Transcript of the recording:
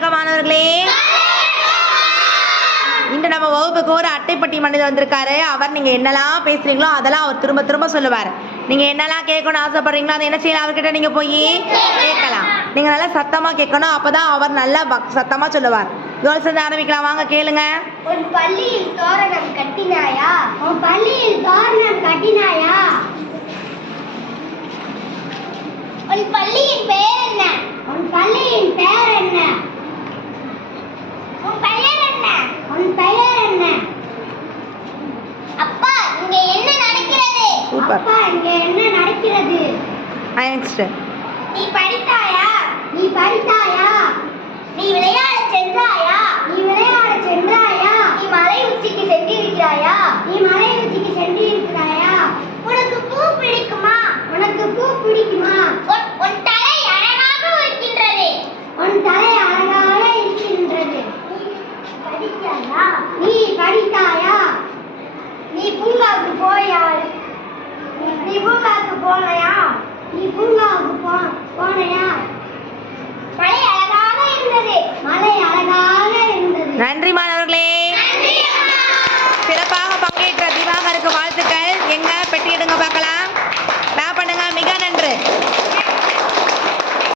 வணக்கம் மாணவர்களே இன்று நம்ம வகுப்புக்கு ஒரு அட்டைப்பட்டி மனிதர் வந்திருக்காரு. அவர் நீங்க என்னெல்லாம் பேசுறீங்களோ அதெல்லாம் அவர் திரும்ப திரும்ப சொல்லுவார். நீங்க என்னெல்லாம் கேட்கணும்னு ஆசைப்படுறீங்களோ அதை என்ன செய்யலாம்? அவர்கிட்ட நீங்க போய் கேட்கலாம். நீங்க நல்லா சத்தமா கேட்கணும். அப்பதான் அவர் நல்லா சத்தமா சொல்லுவார். இவ்வளவு சேர்ந்து ஆரம்பிக்கலாம். வாங்க கேளுங்க. உன் பள்ளியில் தோரணம் கட்டினாயா? உன் பள்ளியில் தோரணம் கட்டினாயா? உன் பள்ளியின் பெயர் என்ன? உன் பள்ளியின் பெயர் என்ன உன் பெயர் என்ன உன் பெயர் என்ன அப்பா இங்க என்ன நடக்கிறது Super. அப்பா இங்க என்ன நடக்கிறது? நெக்ஸ்ட் நீ படித்தாயா? நீ படித்தாயா? நீ விளையாட சென்றாயா? நீ விளையாட சென்றாயா? நீ மலை உச்சிக்கு சென்றிருக்கிறாயா? நீ மலை உச்சிக்கு சென்றிருக்கிறாயா? உனக்கு பூ பிடிக்குமா? உனக்கு பூ பிடிக்குமா? உன் தலை அழகாக இருக்கின்றது. உன் தலை அழகாக இருக்கின்றது. படித்தாயா? நீ படித்தாயா? நீ பூங்காவுக்கு போயா நீ பூங்காவுக்கு போனையா நீ பூங்காவுக்கு போ போனையா மலை அழகாக இருந்தது. மழை அழகாக இருந்தது. நன்றி மாணவர்களே.